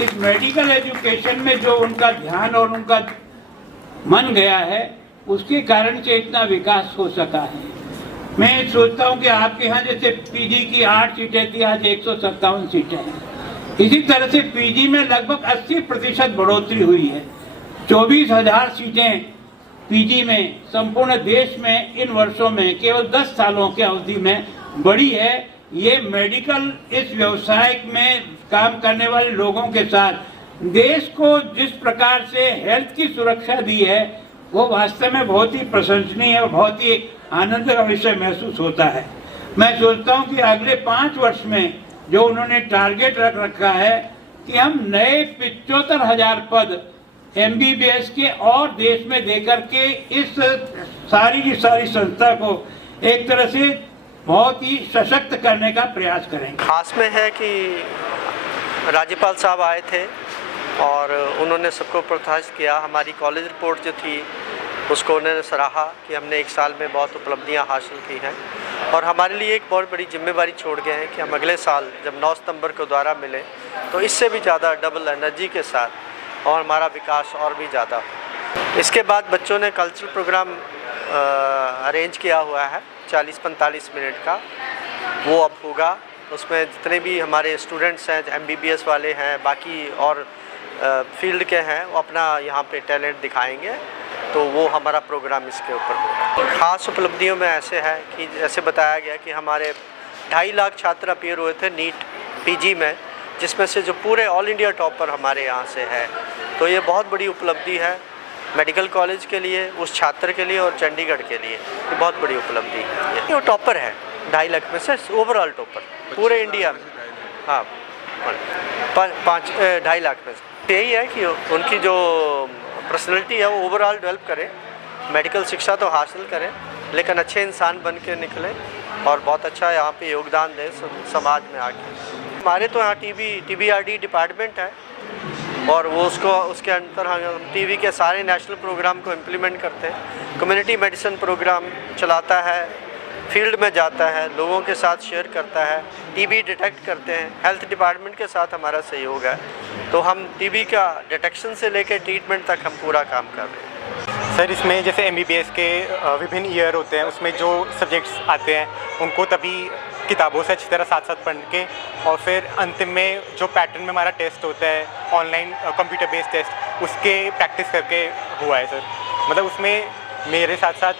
इस medical education में जो उनका ध्यान और उनका मन गया है, उसके कारण से इतना विकास हो सका है। मैं सोचता हूं कि आपके यहाँ जैसे पीजी की 8 सीटें थी, आज 157 सीटें हैं। इसी तरह से पीजी में लगभग 80% बढ़ोतरी हुई है। 24,000 सीटें पीजी में संपूर्ण देश में इन वर्षों में केवल 10 सालों की अवधि में बढ़ी है। ये मेडिकल इस व्यवसाय में काम करने वाले लोगों के साथ देश को जिस प्रकार से हेल्थ की सुरक्षा दी है, वो वास्तव में बहुत ही प्रशंसनीय है और बहुत ही आनंद का विषय महसूस होता है। मैं सोचता हूं कि अगले 5 वर्ष में जो उन्होंने टारगेट रख रखा है कि हम नए 75,000 पद एमबीबीएस के और देश में देकर के इस सारी की सारी संस्था को एक तरह से बहुत ही सशक्त करने का प्रयास करेंगे। खास में है कि राज्यपाल साहब आए थे और उन्होंने सबको प्रोत्साहित किया। हमारी कॉलेज रिपोर्ट जो थी उसको उन्होंने सराहा कि हमने 1 साल में बहुत उपलब्धियां हासिल की हैं और हमारे लिए एक बहुत बड़ी जिम्मेवारी छोड़ गए हैं कि हम अगले साल जब 9 सितंबर को दोबारा मिले तो इससे भी ज़्यादा डबल एनर्जी के साथ और हमारा विकास और भी ज़्यादा हो। इसके बाद बच्चों ने कल्चरल प्रोग्राम अरेंज किया हुआ है 40-45 मिनट का, वो अब होगा। उसमें जितने भी हमारे स्टूडेंट्स हैं, एमबीबीएस वाले हैं, बाकी और फील्ड के हैं, वो अपना यहाँ पे टैलेंट दिखाएंगे, तो वो हमारा प्रोग्राम इसके ऊपर होगा। ख़ास उपलब्धियों में ऐसे है कि जैसे बताया गया कि हमारे 2.5 लाख छात्र अपीयर हुए थे नीट पीजी में, जिसमें से जो पूरे ऑल इंडिया टॉपर हमारे यहाँ से है। तो ये बहुत बड़ी उपलब्धि है मेडिकल कॉलेज के लिए, उस छात्र के लिए और चंडीगढ़ के लिए। ये बहुत बड़ी उपलब्धि है। ये टॉपर है 2.5 लाख में से, ओवरऑल टॉपर पूरे इंडिया में। हाँ, 2.5 लाख में से। यही है कि उनकी जो पर्सनैलिटी है वो ओवरऑल डेवलप करें, मेडिकल शिक्षा तो हासिल करें लेकिन अच्छे इंसान बन के निकलें और बहुत अच्छा यहाँ पे योगदान दें समाज में आके। हमारे तो यहाँ TBRD डिपार्टमेंट है और वो उसके अंदर हम टीवी के सारे नेशनल प्रोग्राम को इम्प्लीमेंट करते हैं। कम्युनिटी मेडिसिन प्रोग्राम चलाता है, फील्ड में जाता है, लोगों के साथ शेयर करता है, टीबी डिटेक्ट करते हैं। हेल्थ डिपार्टमेंट के साथ हमारा सहयोग है, तो हम टीबी का डिटेक्शन से लेकर ट्रीटमेंट तक हम पूरा काम कर रहे हैं। सर, इसमें जैसे एमबीबीएस के विभिन्न ईयर होते हैं, उसमें जो सब्जेक्ट्स आते हैं उनको तभी किताबों से अच्छी तरह साथ साथ पढ़ के और फिर अंतिम में जो पैटर्न में हमारा टेस्ट होता है, ऑनलाइन कंप्यूटर बेस्ड टेस्ट, उसके प्रैक्टिस करके हुआ है सर। मतलब उसमें मेरे साथ साथ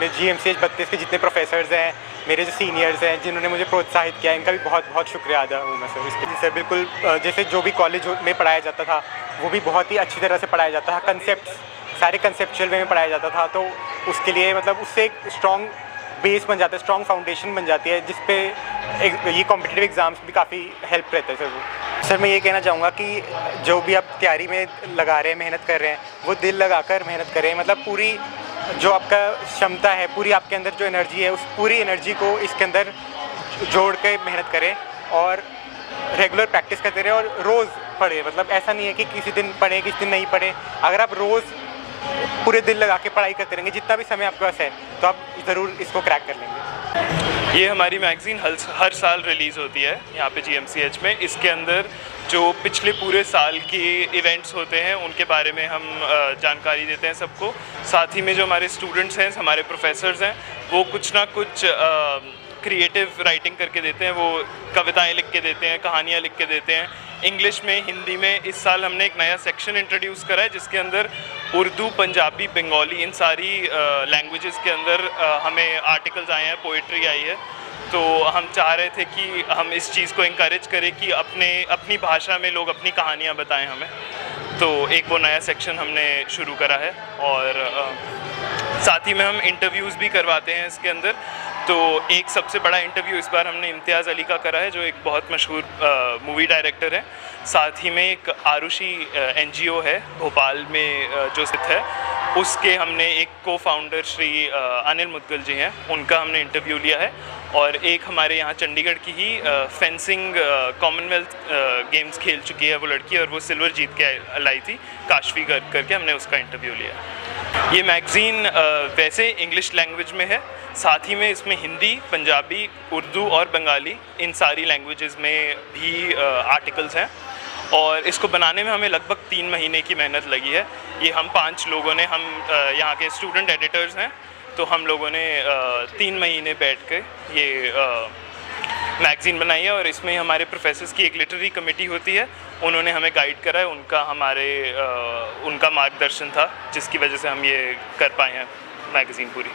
मेरे GMCH 32 के जितने प्रोफेसर्स हैं, मेरे जो सीनियर्स हैं जिन्होंने मुझे प्रोत्साहित किया, इनका भी बहुत बहुत शुक्रिया अदा हूँ मैं सर इसके। सर बिल्कुल, जैसे जो भी कॉलेज में पढ़ाया जाता था वो भी बहुत ही अच्छी तरह से पढ़ाया जाता था, कंसेप्ट सारे कंसेप्चुअल वे में पढ़ाया जाता था, तो उसके लिए मतलब उससे एक स्ट्रॉन्ग बेस बन जाता है, स्ट्रॉन्ग फाउंडेशन बन जाती है, जिस पे ये कॉम्पिटिटिव एग्ज़ाम्स भी काफ़ी हेल्प रहता है सर वो। सर मैं ये कहना चाहूँगा कि जो भी आप तैयारी में लगा रहे हैं, मेहनत कर रहे हैं, वो दिल लगाकर मेहनत करें। मतलब पूरी जो आपका क्षमता है, पूरी आपके अंदर जो एनर्जी है, उस पूरी एनर्जी को इसके अंदर जोड़ के मेहनत करें और रेगुलर प्रैक्टिस करते रहें और रोज़ पढ़ें। मतलब ऐसा नहीं है कि किसी दिन पढ़ें किसी दिन नहीं पढ़ें। अगर आप रोज़ पूरे दिल लगा के पढ़ाई करते रहेंगे, जितना भी समय आपके पास है, तो आप ज़रूर इसको क्रैक कर लेंगे। ये हमारी मैगज़ीन हर साल रिलीज़ होती है यहाँ पे GMCH में। इसके अंदर जो पिछले पूरे साल के इवेंट्स होते हैं उनके बारे में हम जानकारी देते हैं सबको। साथ ही में जो हमारे स्टूडेंट्स हैं, हमारे प्रोफेसर्स हैं, वो कुछ ना कुछ क्रिएटिव राइटिंग करके देते हैं। वो कविताएं लिख के देते हैं, कहानियाँ लिख के देते हैं, इंग्लिश में, हिंदी में। इस साल हमने एक नया सेक्शन इंट्रोड्यूस करा है जिसके अंदर उर्दू, पंजाबी, बंगाली, इन सारी लैंग्वेजेस के अंदर हमें आर्टिकल्स आए हैं, पोइट्री आई है। तो हम चाह रहे थे कि हम इस चीज़ को इंकरेज करें कि अपनी भाषा में लोग अपनी कहानियाँ बताएं हमें। तो एक वो नया सेक्शन हमने शुरू करा है और साथ ही में हम इंटरव्यूज़ भी करवाते हैं इसके अंदर। तो एक सबसे बड़ा इंटरव्यू इस बार हमने इम्तियाज़ अली का करा है, जो एक बहुत मशहूर मूवी डायरेक्टर है। साथ ही में एक आरुषि NGO है भोपाल में जो स्थित है, उसके हमने एक को-फाउंडर श्री अनिल मुदगल जी हैं, उनका हमने इंटरव्यू लिया है। और एक हमारे यहाँ चंडीगढ़ की ही फेंसिंग कॉमनवेल्थ गेम्स खेल चुकी है वो लड़की, और वो सिल्वर जीत के लाई थी काशवी करके, हमने उसका इंटरव्यू लिया। ये मैगज़ीन वैसे इंग्लिश लैंग्वेज में है, साथ ही में इसमें हिंदी, पंजाबी, उर्दू और बंगाली इन सारी लैंग्वेजेस में भी आर्टिकल्स हैं। और इसको बनाने में हमें लगभग 3 महीने की मेहनत लगी है। ये हम 5 लोगों ने, हम यहाँ के स्टूडेंट एडिटर्स हैं, तो हम लोगों ने 3 महीने बैठ के ये मैगज़ीन बनाई है। और इसमें हमारे प्रोफेसर्स की एक लिटरेरी कमेटी होती है, उन्होंने हमें गाइड करा है, उनका मार्गदर्शन था, जिसकी वजह से हम ये कर पाए हैं मैगज़ीन पूरी।